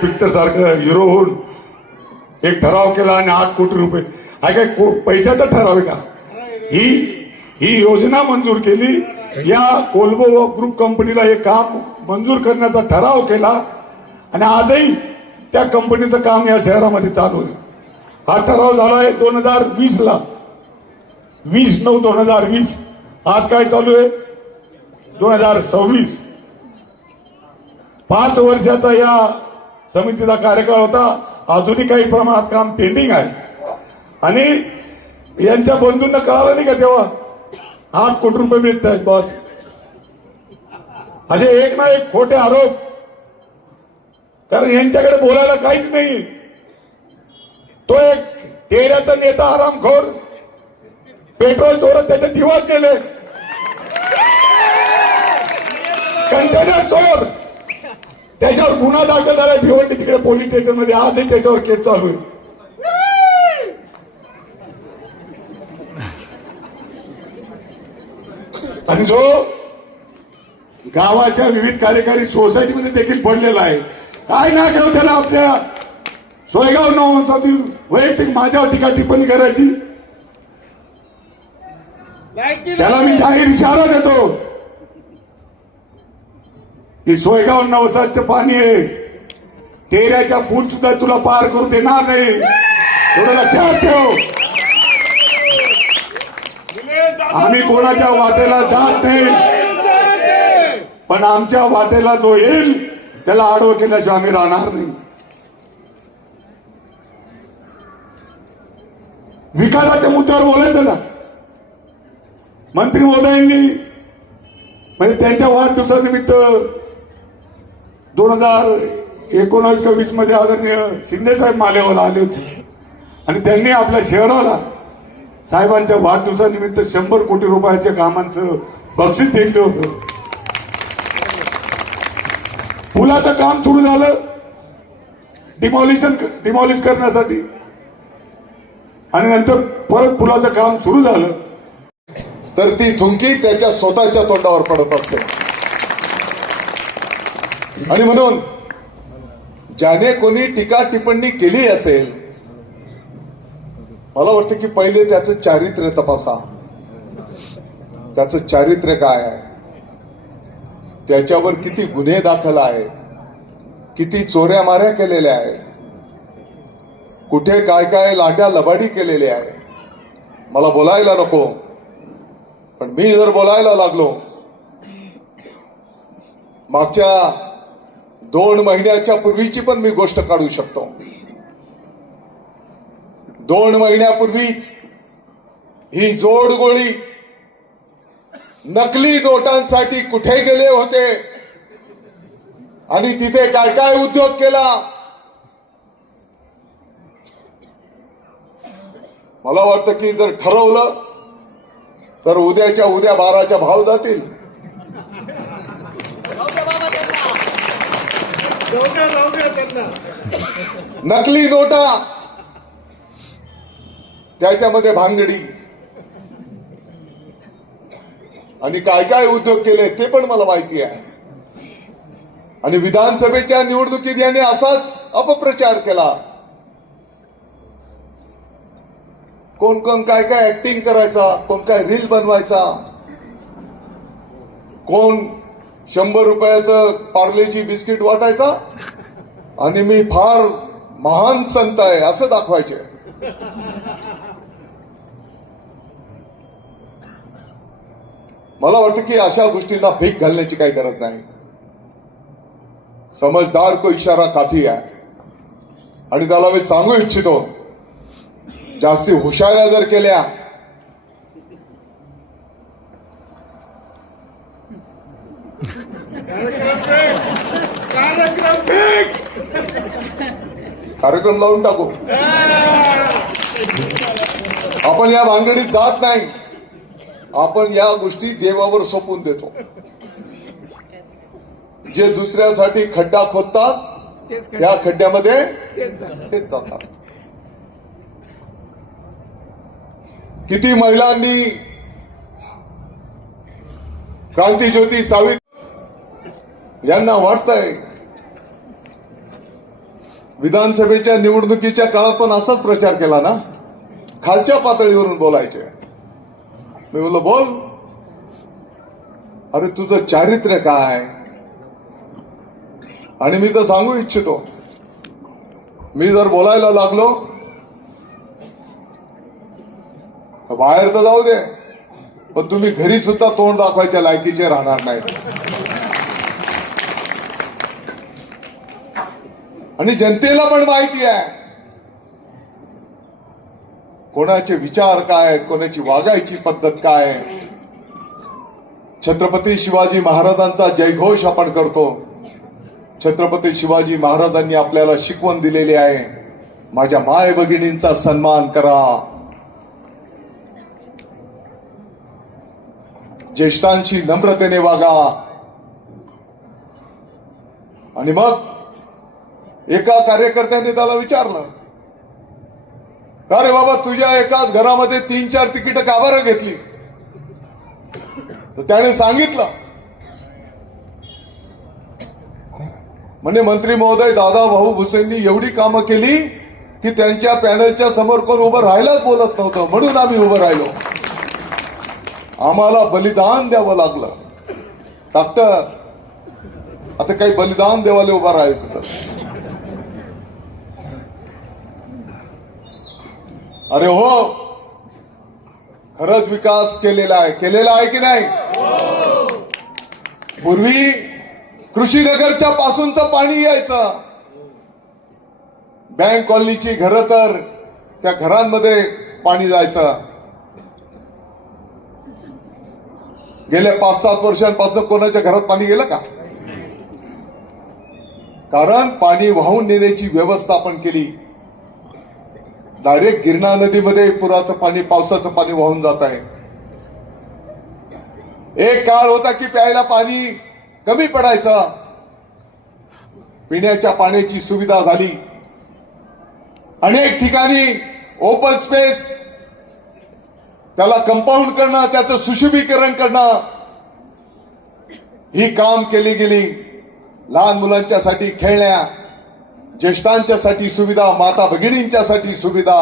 Picture सारखं hero होऊन एक ठराव केला आणि 8 कोटी रुपये हा काय पैशाचा ठराव आहे का? ही योजना मंजूर केली, या कोल्बो ग्रुप कंपनीला हे काम मंजूर करण्याचा ठराव केला आणि आजही त्या कंपनीचं काम या शहरामध्ये चालू आहे. हा ठराव झाला आहे 2020 ला, 20/9/2020. आज काय चालू आहे? 2026. 5 वर्षाचा या समितीचा कार्यकाळ होता. अजूनही काही प्रमाणात काम पेंडिंग आहे आणि यांच्या बंधूंना कळालं नाही का तेव्हा 8 कोटी रुपये मिळत आहेत बॉस. असे एक ना एक खोटे आरोप, कारण यांच्याकडे बोलायला काहीच नाही. तो एक तेऱ्याचा नेता आरामखोर पेट्रोल चोरत त्याचे दिवस गेले, कंटेनर चोर, त्याच्यावर गुन्हा दाखल झाला भिवंडी तिकडे पोलीस स्टेशनमध्ये. आजही त्याच्यावर केस चालू आहे. आणि जो गावाच्या विविध कार्यकारी सोसायटीमध्ये देखील पडलेला आहे. काय ना घेऊ त्याला आपल्या सोयगाव नावासाठी वैयक्तिक माझ्यावर टीका टिप्पणी करायची. त्याला मी जाहीर इशारा देतो की सोयगाव नवसाचं पाणी आहे, तेऱ्याच्या पूल सुद्धा तुला पार करू देणार नाही, एवढं लक्षात ठेव. आम्ही कोणाच्या वाटेला जात नाही, पण आमच्या वाटेला जो येईल त्याला आडवं केल्याशिवाय आम्ही राहणार नाही. विकासाच्या मुद्द्यावर बोलायचं ना. मंत्री महोदयांनी म्हणजे त्यांच्या वाढदिवसानिमित्त 2019 का 20 मध्ये आदरणीय शिंदेसाहेब मालेगावला आले होते आणि त्यांनी आपल्या शहराला साहेबांच्या वाढदिवसानिमित्त 100 कोटी रुपयाच्या कामांचं बक्षीस दिलं होतं. पुलाचं काम सुरू झालं डिमॉलिश करण्यासाठी आणि नंतर परत पुलाचं काम सुरू झालं तर ती थुंकी त्याच्या स्वतःच्या तोंडावर पडत असते. आणि म्हणून ज्याने कोणी टीका टिप्पणी केली असेल, मला वाटतं की पहिले त्याचं चारित्र्य तपासा. त्याचं चारित्र्य काय आहे, त्याच्यावर किती गुन्हे दाखल आहेत, किती चोऱ्या माऱ्या केलेल्या आहेत, कुठे काय काय लाट्या लबाडी केलेल्या आहे. मला बोलायला नको, पण मी जर बोलायला लागलो, मागच्या 2 महिन्याच्या पूर्वीची पण मी गोष्ट काढू शकतो. 2 महिन्यापूर्वीच ही जोडगोळी नकली नोटांसाठी कुठे गेले होते आणि तिथे काय काय उद्योग केला. मला वाटतं की जर ठरवलं तर उद्याच्या उद्या 12च्या भाव जातील. नकली नोटा, त्याच्यामध्ये भांगडी आणि काय काय उद्योग केले ते पण मला माहिती आहे. आणि विधानसभेच्या निवडणुकीत यांनी असाच अपप्रचार केला. कोण कोण काय काय ऍक्टिंग करायचा, कोण काय रील बनवायचा, कोण 100 रुपयाचं पार्लेजी बिस्किट वाटायचा आणि मी फार महान संत आहे असं दाखवायचे. मला वाटतं की अशा गोष्टींना भीक घालण्याची काही गरज नाही. समजदार को इशारा काफी आहे. आणि त्याला मी सांगू इच्छितो, जास्ती हुशाऱ्या जर केल्या कार्यक्रम लावून टाकू. आपण या भानगडीत जात नाही. आपण या गोष्टी देवावर सोपवून देतो. जे दुसऱ्यासाठी खड्डा खोदतात त्या खड्ड्यामध्ये तेच जातात. किती महिलांनी क्रांतीज्योती सावित्री यांना वाटतंय विधानसभेच्या निवडणुकीच्या काळात पण असाच प्रचार केला ना, खालच्या पातळीवरून बोलायचे. मी बोललो बोल, अरे तुझं चारित्र्य काय. आणि मी तर सांगू इच्छितो, मी जर बोलायला लागलो तर बाहेर तर जाऊ दे, पण तुम्ही घरी सुद्धा तोंड दाखवायच्या लायकीचे राहणार नाही. आणि जनतेला पण माहिती आहे कोणाचे विचार काय आहेत, कोणाची वागायची पद्धत काय आहे. छत्रपती शिवाजी महाराजांचा जयघोष आपण करतो. छत्रपती शिवाजी महाराजांनी आपल्याला शिकवण दिलेली आहे, माझ्या माय भगिनींचा सन्मान करा, ज्येष्ठांशी नम्रतेने वागा. आणि मग एका कार्यकर्त्याने त्याला विचारलं, का रे बाबा तुझ्या एकाच घरामध्ये 3-4 तिकीट का बरं घेतली. तर त्याने सांगितलं, म्हणजे मंत्री महोदय दादा भाऊ भुसेंनी एवढी कामं केली की त्यांच्या पॅनलच्या समोर कोण उभं राहायलाच बोलत नव्हतं, म्हणून आम्ही उभं राहिलो. आम्हाला बलिदान द्यावं लागलं. डॉक्टर, आता काही बलिदान देवाले उभं राहायचं तर. अरे हो, खरंच विकास केलेला आहे की नाही. पूर्वी कृषीनगरच्या पासूनचं पाणी यायचं, बँक कॉलनीची घरं तर त्या घरांमध्ये पाणी जायचं. गेल्या 5-7 वर्षांपासून कोणाच्या घरात पाणी गेलं का. कारण पाणी वाहून नेण्याची व्यवस्था आपण केली. डायरेक्ट गिरणा नदीमध्ये पुराचं पाणी, पावसाचं पाणी वाहून जात आहे. एक काळ होता की प्यायला पाणी कमी पडायचं, पिण्याच्या पाण्याची सुविधा झाली. अनेक ठिकाणी ओपन स्पेस, त्याला कंपाऊंड करणं, त्याचं सुशोभीकरण करणं, ही काम केली गेली. लहान मुलांच्यासाठी खेळण्या, ज्येष्ठांच्यासाठी सुविधा, माता भगिनींच्यासाठी सुविधा.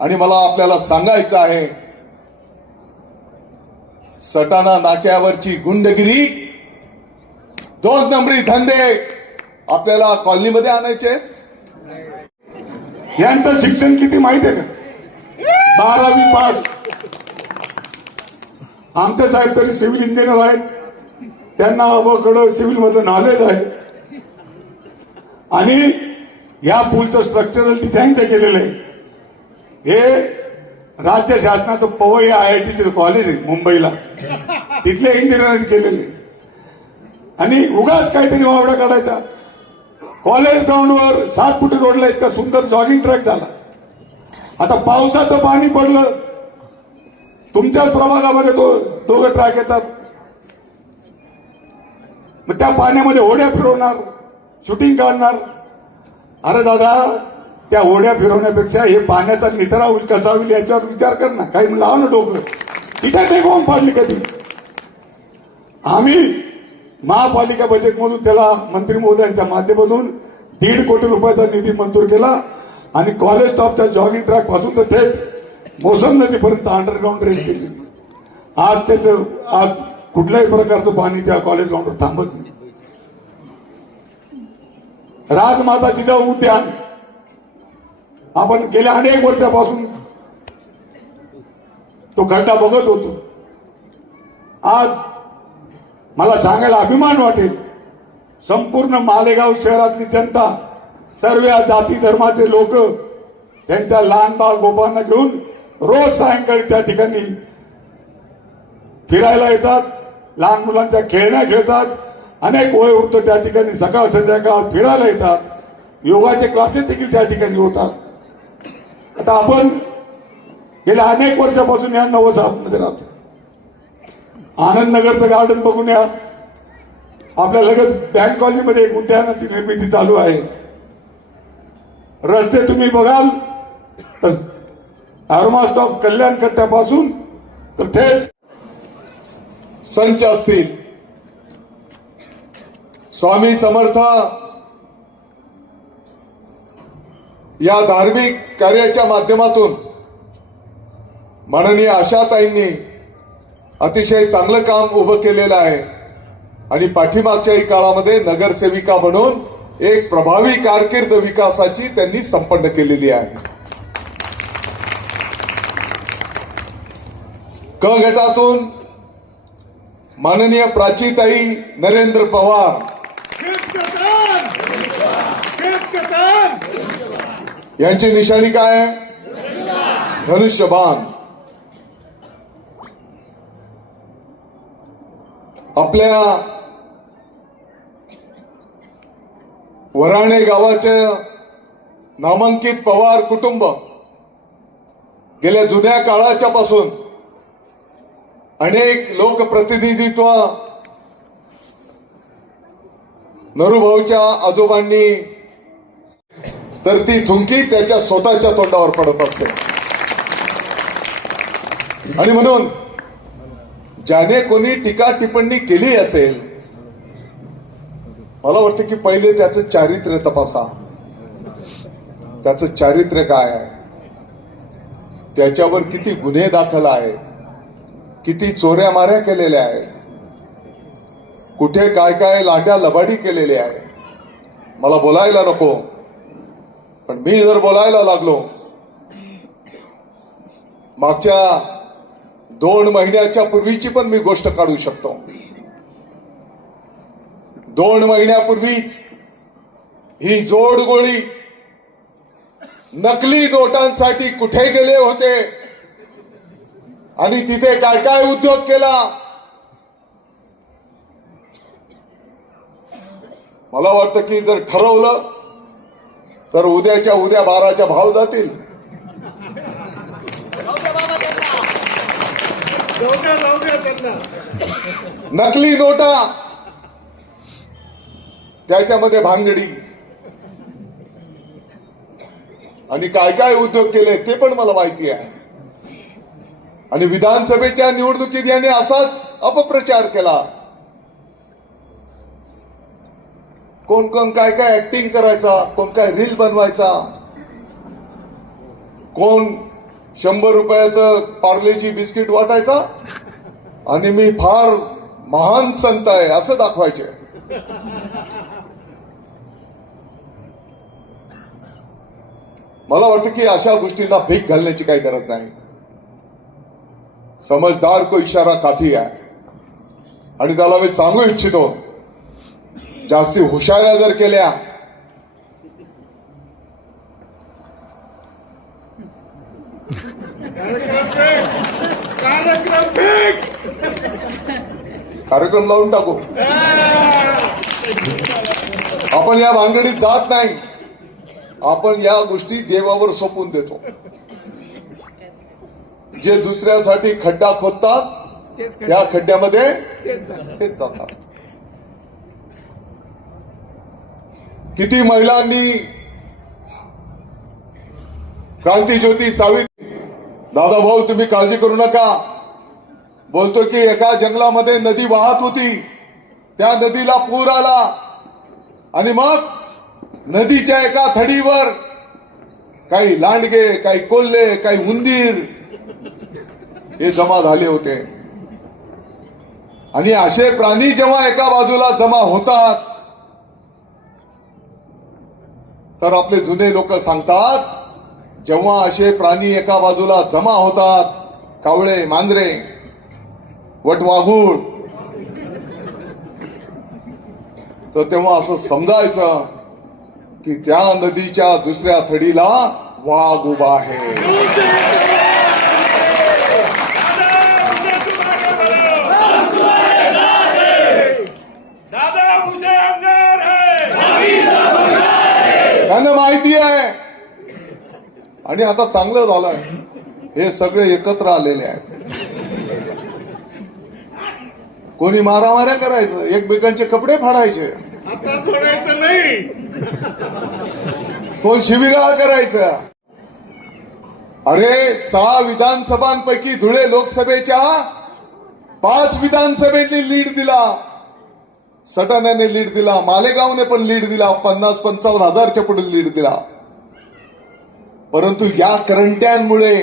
आणि मला आपल्याला सांगायचं आहे, सटाणा नाक्यावरची गुंडगिरी, 2 नंबरी धंदे आपल्याला कॉलनीमध्ये आणायचे. यांचं शिक्षण किती माहिती आहे का. 12वी पास. आमचे साहेब तरी सिव्हिल इंजिनियर आहेत, त्यांना अवकडं सिव्हिल मधलं नॉलेज आहे. आणि या पूलचं स्ट्रक्चरल डिझाईन जे केलेलं आहे, हे राज्य शासनाचं पवई IIT कॉलेज आहे मुंबईला, तिथल्या इंजिनियरांनी केलेले. आणि उगाच काहीतरी वावडा काढायचा. कॉलेज ग्राउंडवर 7 फुटी रोडला इतका सुंदर जॉगिंग ट्रॅक झाला. आता पावसाचं पाणी पडलं, तुमच्याच प्रभागामध्ये दोघं ट्रॅक येतात, मग त्या पाण्यामध्ये होड्या फिरवणार, शूटिंग काढणार. अरे दादा, त्या होड्या फिरवण्यापेक्षा हे पाण्याचा निचरा होईल, कसा होईल याच्यावर विचार कर ना. काही लाव ना डोकं. तिथे ते बॉम्ब पाडली कधी. आम्ही महापालिका बजेटमधून त्याला मंत्री महोदयांच्या माध्यमातून 1.5 कोटी रुपयाचा निधी मंजूर केला. आणि कॉलेज स्टॉपच्या जॉगिंग ट्रॅक पासून तर थेट मोसम नदीपर्यंत अंडरग्राऊंड ड्रेन केली. आज कुठल्याही प्रकारचं पाणी त्या कॉलेज ग्राउंडवर थांबत नाही. राजमाता जिजाऊ उद्यान आपण गेल्या अनेक वर्षापासून तो खड्डा बघत होतो. आज मला सांगायला अभिमान वाटेल, संपूर्ण मालेगाव शहरातली जनता, सर्व जाती धर्माचे लोक त्यांच्या लहान बाळ गोपांना घेऊन रोज सायंकाळी त्या ठिकाणी फिरायला येतात. लहान मुलांच्या खेळण्या खेळतात. अनेक वयोवृद्ध त्या ठिकाणी सकाळ संध्याकाळ फिरायला येतात. योगाचे क्लासेस देखील त्या ठिकाणी होतात. आता आपण गेल्या अनेक वर्षापासून या नवसामध्ये राहतो. आनंद नगरचं गार्डन बघून या. आपल्या लगत बँक कॉलनीमध्ये एक उद्यानाची निर्मिती चालू आहे. रस्ते तुम्ही बघाल तर आर्मा स्टॉप कल्याण कट्ट्यापासून तर थेट संच असतील, स्वामी समर्थ या धार्मिक कार्याच्या माध्यमातून माननीय आशाताईंनी अतिशय चांगलं काम उभं केलेलं आहे आणि पाठीमागच्याही काळामध्ये नगरसेविका म्हणून एक प्रभावी कारकीर्द विकासाची त्यांनी संपन्न केलेली आहे. क गटातून माननीय प्राचीताई नरेंद्र पवार यांची निशाणी काय आहे? धनुष्यबाण. आपल्या वराणे गावाचे नामांकित पवार कुटुंब गेल्या जुन्या काळाच्या पासून अनेक लोकप्रतिनिधित्व नरूभाऊच्या आजोबांनी तर ती थुंकी त्याच्या स्वतःच्या तोंडावर पडत असते. आणि म्हणून ज्याने कोणी टीका टिप्पणी केली असेल मला वाटतं की पहिले त्याचं चारित्र्य तपासा. त्याचं चारित्र्य काय आहे, त्याच्यावर किती गुन्हे दाखल आहेत, किती चोऱ्या माऱ्या केलेल्या आहेत, कुठे काय काय लाट्या लबाडी केलेली आहे. मला बोलायला नको, पण मी जर बोलायला लागलो मागच्या 2 महिन्याच्या पूर्वीची पण मी गोष्ट काढू शकतो. 2 महिन्यापूर्वीच ही जोडगोळी नकली नोटांसाठी कुठे गेले होते आणि तिथे काय काय उद्योग केला. मला वाटतं की जर ठरवलं तर उद्याच्या उद्या 12च्या भाव जातील. नकली नोटा, त्याच्यामध्ये भांगडी आणि काय काय उद्योग केले ते पण मला माहिती आहे. आणि विधानसभेच्या निवडणुकीत यांनी असाच अपप्रचार केला. कोण कोण काय काय ऍक्टिंग करायचा, कोण काय रील बनवायचा, कोण 100 रुपयाचं पार्लेजी बिस्किट वाटायचा आणि मी फार महान संत आहे असं दाखवायचे. मला वाटतं की अशा गोष्टींना भीक घालण्याची काही गरज नाही. समझदार को इशारा काफी आहे. आणि त्याला मी सांगू इच्छितो, जास्ती हुशाऱ्या जर केल्या कार्यक्रम लावून टाकू. आपण या भानगडीत जात नाही. आपण या गोष्टी देवावर सोपून देतो. जे दुसऱ्यासाठी खड्डा खोदतात त्या खड्ड्यामध्ये तेच जातात. किती महिलांनी क्रांतीज्योती सावित्री, दादा भाऊ तुम्ही काळजी करू नका, बोलतो की एका जंगलामध्ये नदी वाहत होती, त्या नदीला पूर आला आणि मग नदीच्या एका थडीवर काही लांडगे, काही कोल्हे, काही उंदीर हे जमा झाले होते. आणि असे प्राणी जेव्हा एका बाजूला जमा होतात तर आपले जुने लोक सांगतात, जेव्हा असे प्राणी एका बाजूला जमा होतात, कावळे, मांजरे, वटवाघूळ, तर तेव्हा असं समजायचं की त्या नदीच्या दुसऱ्या थडीला वाघ उभा आहे. त्यांना माहिती आहे. आणि आता चांगलं झालंय, हे सगळे एकत्र आलेले आहेत. कोणी मारामाऱ्या करायचं, एकमेकांचे कपडे फाडायचे, आता सोडायचं नाही. कोण शिवीगाळ करायचं. अरे 6 विधानसभांपैकी धुळे लोकसभेच्या 5 विधानसभेने लीड दिला, सटाण्याने लीड दिला, मालेगावने पण लीड दिला, 50-55 हजारच्या पुढे लीड दिला. परंतु या करंट्यांमुळे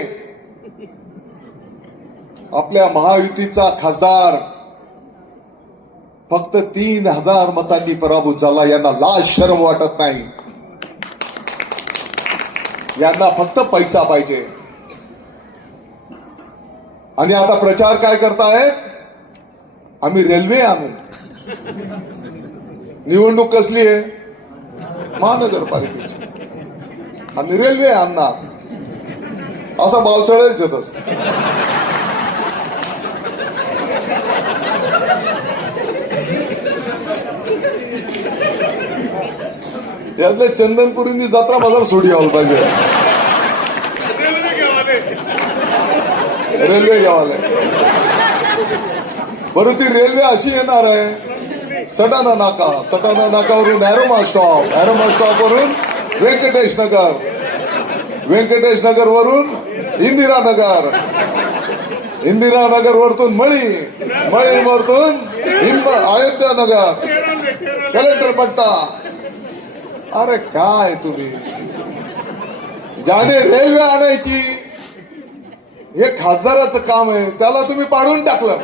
आपल्या महायुतीचा खासदार फक्त 3,000 मतांनी पराभूत झाला. यांना लाज शरम वाटत नाही. यांना फक्त पैसा पाहिजे. आणि आता प्रचार काय करतायत, आम्ही रेल्वे आणू. निवडणूक कसली आहे, महानगरपालिकेची. आम्ही रेल्वे आणणार, असा बावचळेल तस. यातले चंदनपुरींनी जत्रा बाजार सोडी यावं पाहिजे. रेल्वे घ्यावाले. बरं, ती रेल्वे अशी येणार आहे, सटाणा नाका, Satana नाकावरून aroma stop, aroma stop वरून व्यंकटेश नगर, व्यंकटेश नगर वरून इंदिरानगर, इंदिरानगर वरतून मळी, मळी वरतून अयोध्या नगर, कलेक्टर पट्टा. अरे काय तुम्ही, ज्याने रेल्वे आणायची हे खासदाराचं काम आहे, त्याला तुम्ही पाडून टाकलं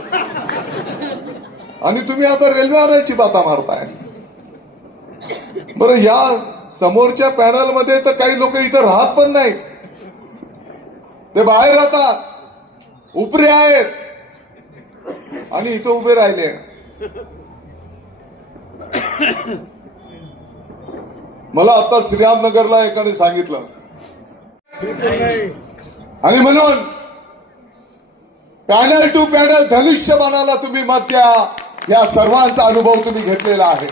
आणि तुम्ही आता रेल्वे आणायची बाता मारताय. बरं, या समोरच्या पॅनलमध्ये तर काही लोक इथं राहत पण नाही, ते बाहेर राहतात, उपरे आहेत आणि इथं उभे राहिले. मला आता श्रीरामनगरला एकाने सांगितलं आणि म्हणून पॅनल टू पॅनल धनुष्यबाणाला तुम्ही मत द्या. या सर्वांचा अनुभव तुम्ही घेतलेला आहे.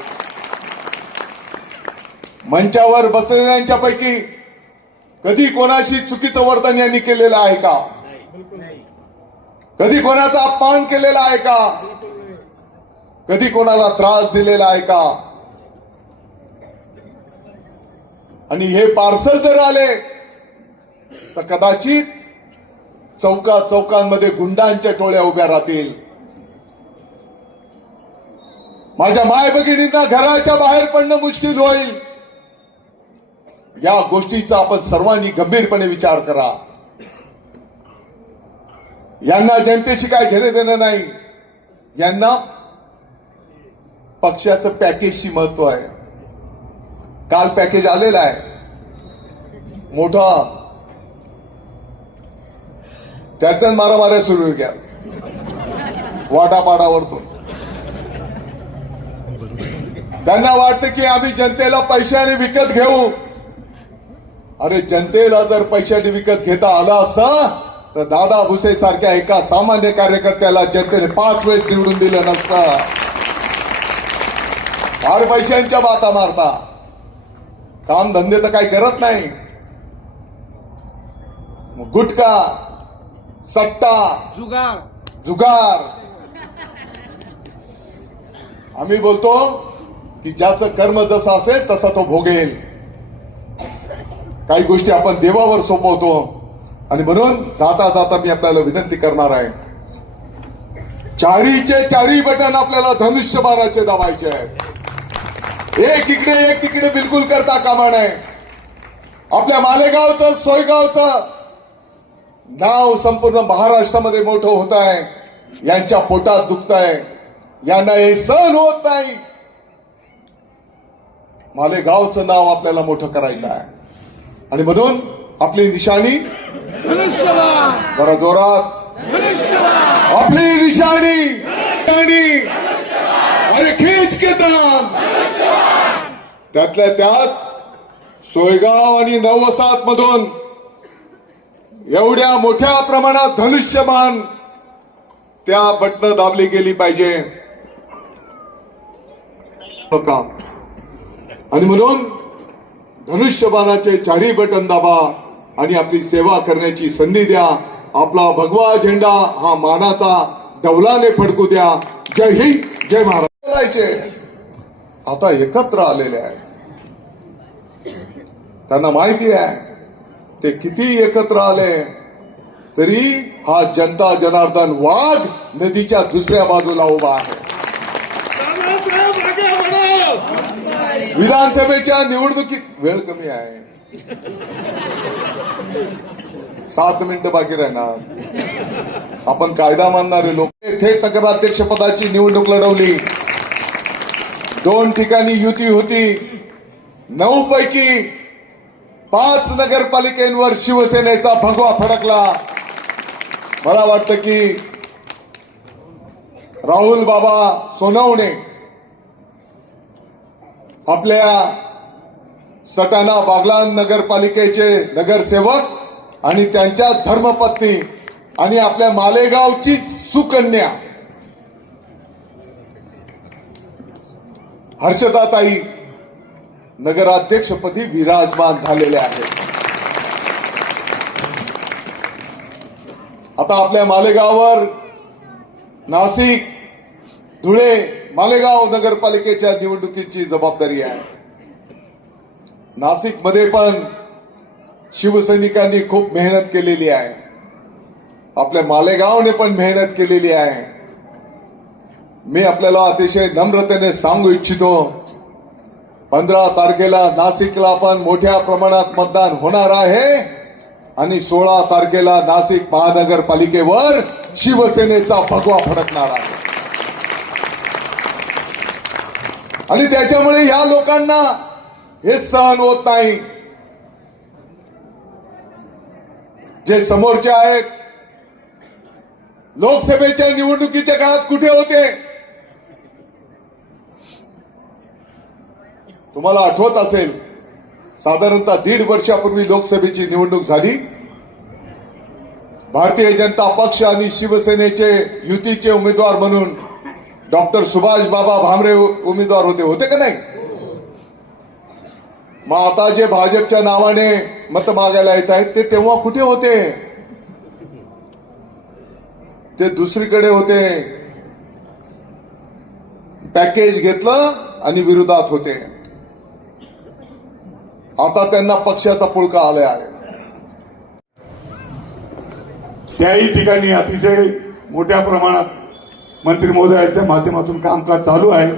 मंचावर बसलेल्यांच्या पैकी कधी कोणाशी चुकीचं वर्तन यांनी केलेलं आहे का, कधी कोणाचा अपमान केलेला आहे का, कधी कोणाला त्रास दिलेला आहे का. आणि हे पार्सल जर आले तर कदाचित चौका चौकांमध्ये गुंडांच्या टोळ्या उभ्या राहतील. माझ्या माय भगिनींना घराच्या बाहेर पडणं मुश्किल होईल. या गोष्टीचा आपण सर्वांनी गंभीरपणे विचार करा. यांना जनतेशी काय घेणं देणं नाही. यांना पक्षाचं पॅकेजशी महत्व आहे. काल पॅकेज आलेलं आहे मोठा, त्याच्यात मारामाऱ्या सुरू घ्या वाटापाडावरतून. त्यांना वाटतं की आम्ही जनतेला पैशाने विकत घेऊ. अरे, जनतेला जर पैशाने विकत घेता आला असता तर दादा भुसे सारख्या एका सामान्य कार्यकर्त्याला जनतेने 5 वेळेस निवडून दिलं नसतं. फार पैशांच्या बाता मारता, काम धंदे तर काही करत नाही. गुटखा, सट्टा, जुगार. आम्ही बोलतो की ज्याचं कर्म जसं असेल तसा तो भोगेल. काही गोष्टी आपण देवावर सोपवतो आणि म्हणून जाता जाता मी आपल्याला विनंती करणार आहे, चारीचे चारी बटन आपल्याला धनुष्यबाणाचे दाबायचे आहेत. एक इकडे एक तिकडे बिलकुल करता कामा नये. आपल्या मालेगावचं, सोयगावचं नाव संपूर्ण महाराष्ट्रामध्ये मोठं होत आहे. यांच्या पोटात दुखत आहे, यांना हे सहन होत नाही. मालेगावचं नाव आपल्याला मोठं करायचं आहे आणि म्हणून आपली निशाणी, बरं जोरात, आपली निशाणी अरे खींच के दाम. त्यातल्या त्यात सोयगाव आणि नववसात मधून एवढ्या मोठ्या प्रमाणात धनुष्यबाण त्या बटन दाबली गेली पाहिजे. आणि म्हणून धनुष्यबाणाचे चारही बटन दाबा आणि आपली सेवा करण्याची संधी द्या. आपला भगवा झेंडा हा मानाचा डौलाने फडकू द्या. जय हिंद, जय महाराष्ट्र. आता एकत्र आलेले आहे, त्यांना माहिती आहे ते किती एकत्र आले तरी हा जनता जनार्दन वाघ नदीच्या दुसऱ्या बाजूला उभा आहे. विधानसभेच्या निवडणुकीत वेळ कमी आहे. 7 मिनिटं बाकी राहणार. आपण कायदा मानणारे लोक थेट नगराध्यक्ष पदाची निवडणूक लढवली. 2 ठिकाणी युती होती. 9 पैकी 5 नगरपालिकेवर शिवसेनेचा भगवा फडकला. मला वाटतं की राहुल बाबा सोनवणे आपल्या सटाणा बागलाण नगरपालिकेचे नगरसेवक आणि त्यांच्या धर्मपत्नी आणि आपल्या मालेगावची सुकन्या हर्षदाताई नगराध्यक्षपदी विराजमान झालेल्या आहेत. आता आपल्या मालेगाववर नाशिक, धुळे, मालेगाव नगरपालिकेच्या निवडणुकीची जबाबदारी आहे. नाशिकमध्ये पण शिवसैनिकांनी खूप मेहनत केलेली आहे. आपल्या मालेगावने पण मेहनत केलेली आहे. मी आपल्याला अतिशय नम्रतेने सांगू इच्छितो, 15 तारखेला नाशिकला पण मोठ्या प्रमाणात मतदान होणार आहे आणि 16 तारखेला नाशिक महानगरपालिकेवर शिवसेनेचा भगवा फडकणार आहे. आणि त्याच्यामुळे या लोकांना हे सहन होत नाही. जे समोरचे आहेत, लोकसभेच्या निवडणुकीच्या काळात कुठे होते? तुम्हाला आठवत असेल, साधारणतः 1.5 वर्षापूर्वी लोकसभेची निवडणूक झाली. भारतीय जनता पक्ष आणि शिवसेनेचे युतीचे उमेदवार म्हणून डॉक्टर सुभाष बाबा भामरे उमेदवार होते का नाही? मग आता जे भाजपच्या नावाने मत मागायला येत आहेत ते तेव्हा कुठे होते? ते दुसरीकडे होते. पॅकेज घेतलं आणि विरोधात होते. आता त्यांना पक्षाचा पुळका आला आहे. त्याही ठिकाणी अतिशय मोठ्या प्रमाणात मंत्री महोदयांच्या माध्यमातून कामकाज चालू आहे.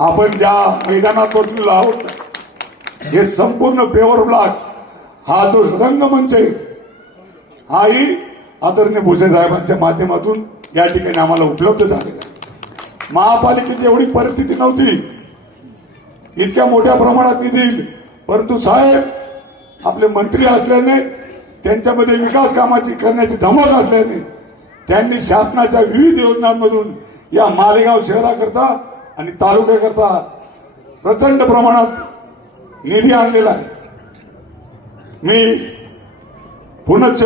आपण ज्या मैदानात पोहोचलेलो आहोत, हे संपूर्ण पेवर ब्लॉक, हा जो रंगमंच आहे, हाही आदरणीय भुसे साहेबांच्या माध्यमातून या ठिकाणी आम्हाला उपलब्ध झालेला आहे. महापालिकेची एवढी परिस्थिती नव्हती, इतक्या मोठ्या प्रमाणात निधी येईल, परंतु साहेब आपले मंत्री असल्याने, त्यांच्यामध्ये विकास कामाची करण्याची धमक असल्याने त्यांनी शासनाच्या विविध योजनांमधून या मालेगाव शहराकरता आणि तालुक्याकरता प्रचंड प्रमाणात निधी आणलेला आहे. मी पुनश्च